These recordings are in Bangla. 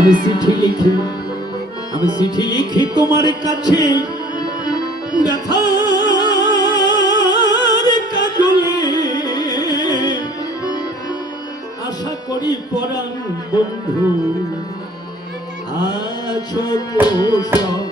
আমি চিঠি লিখি তোমার কাছে ব্যথার কাজলে, আশা করি পরাণ বন্ধু আছো কুশল।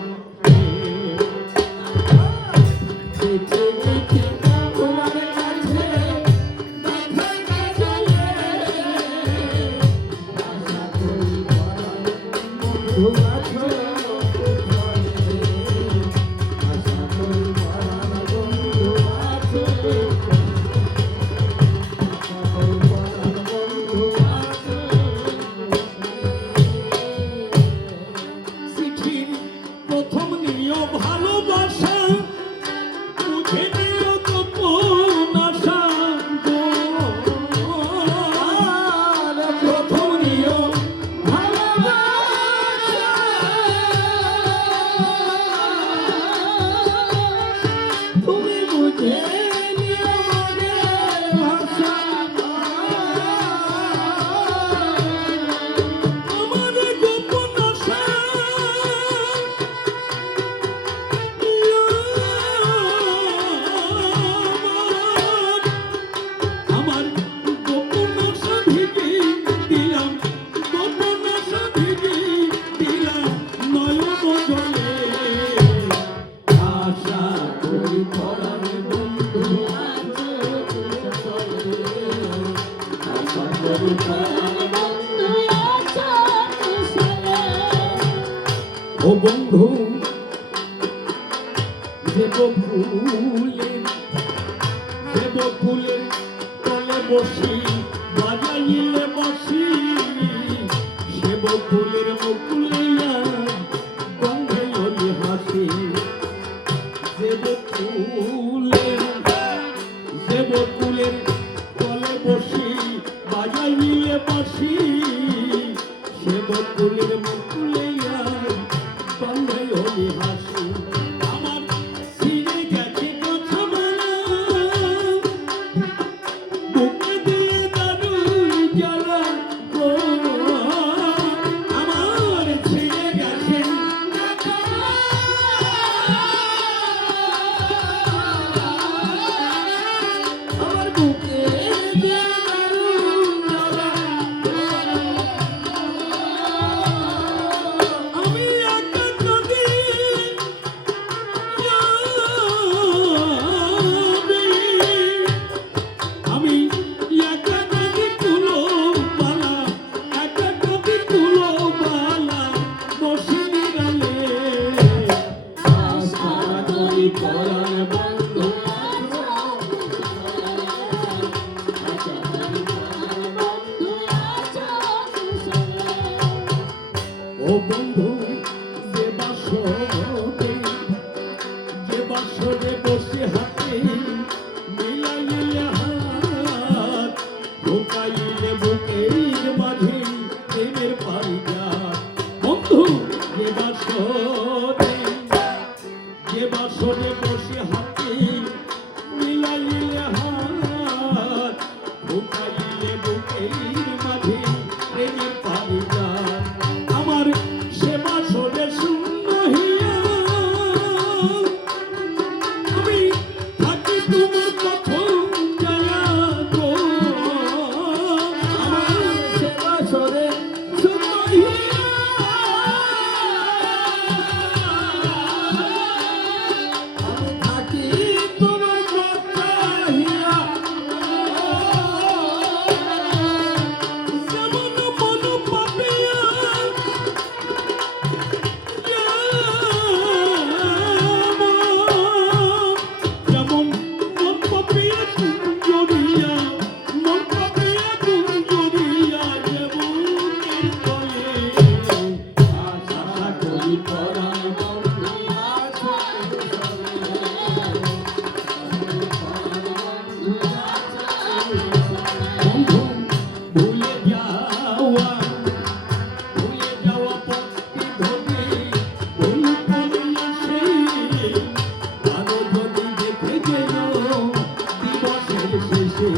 ও বন্ধু দেব ফুলের তলে বসি, বাজাইলে বসি সেব ফুলের মুকুলে গন্ধে হলি হাসি। দেব ফুলের তলে বসি, বাজাইলে বসি সেব ফুলের মুকুলে গন্ধে হলি হাসি। আমার সিনে গেছে কথা বলা, বুকে দিয়ে দারুণ জ্বালা গো। আমার ছিঁড়ে গেছে আমার বুকে দিয়ে দারুণ জ্বালা। আমি একা যদি আমি একা যদি তুলো বালা, একা যদি তুলো বালা বসে গেলে আশা করি পরাণ বন্ধু ও বন্ধু যে বাসরে বসে হাতে মিলাইলে হাত, ঢোকাইলে বুকের মাঝে প্রেমের পারিজাত। বন্ধু যে বাসরে বসে হাতে মিলাইলে হাত, ঢোকাইলে বুকের মাঝে প্রেমের পারিজাত। আমার সে বাসরে শূন্য হিয়া আমি থাকি তোমার প্রথম জায়া গো। আমার সে বাসরে শূন্য হিয়া আমি থাকি তোমার প্রথম হিয়া। যেমন মন পাপিয়া যেমন মন পাপিয়া গুঞ্জরিয়া, মন পাপিয়া গুঞ্জরিয়া যেমন কীর্তনে আশা করি পরাণ বন্ধু আছো বন্ধু। ভুলে যাওয়া পথটি ধরে ভুল করিয়া সেই আরো যদি দেখে গেল দিবসের শেষে।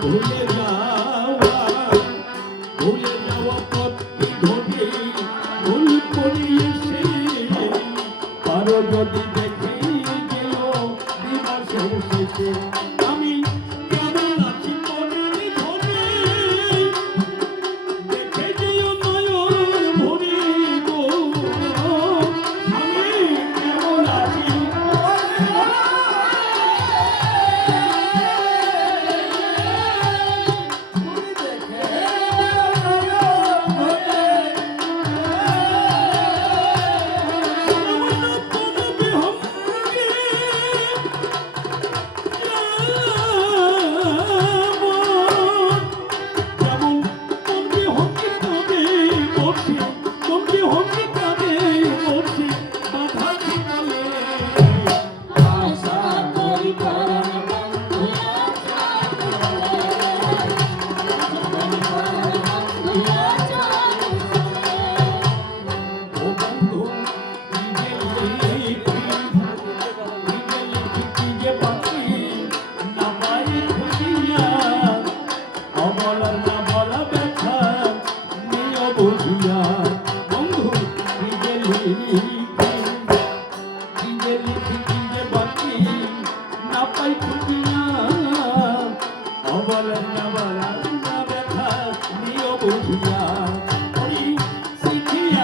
ভুলে যাওয়া পথটি ধরে ভুল করিয়েছে কারো যদি দেখে গেল দিবসের শেষে আমি কেমন আছি মনে ধরে দেখে যেও নয়ন ভরে গো আমি কেমন আছি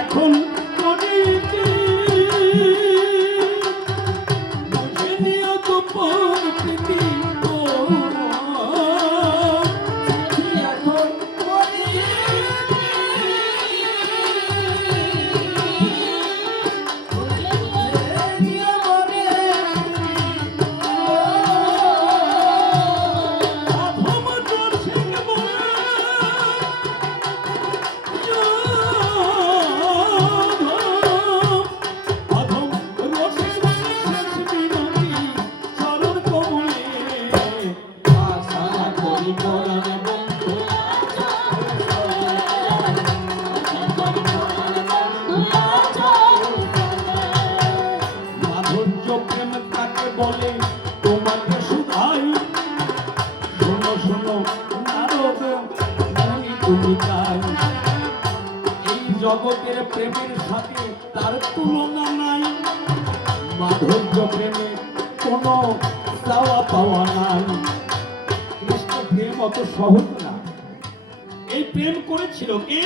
এখন বলে তোমাকে শুধাই শোনো শোনো নারদ মুনি তুমি তাই এই জগতের প্রেমের সাথে তার তুলনা নাই মাধুর্য প্রেমে কোনো চাওয়া পাওয়া নাই কৃষ্ণ প্রেম অত সহজ না এই প্রেম করেছিল কে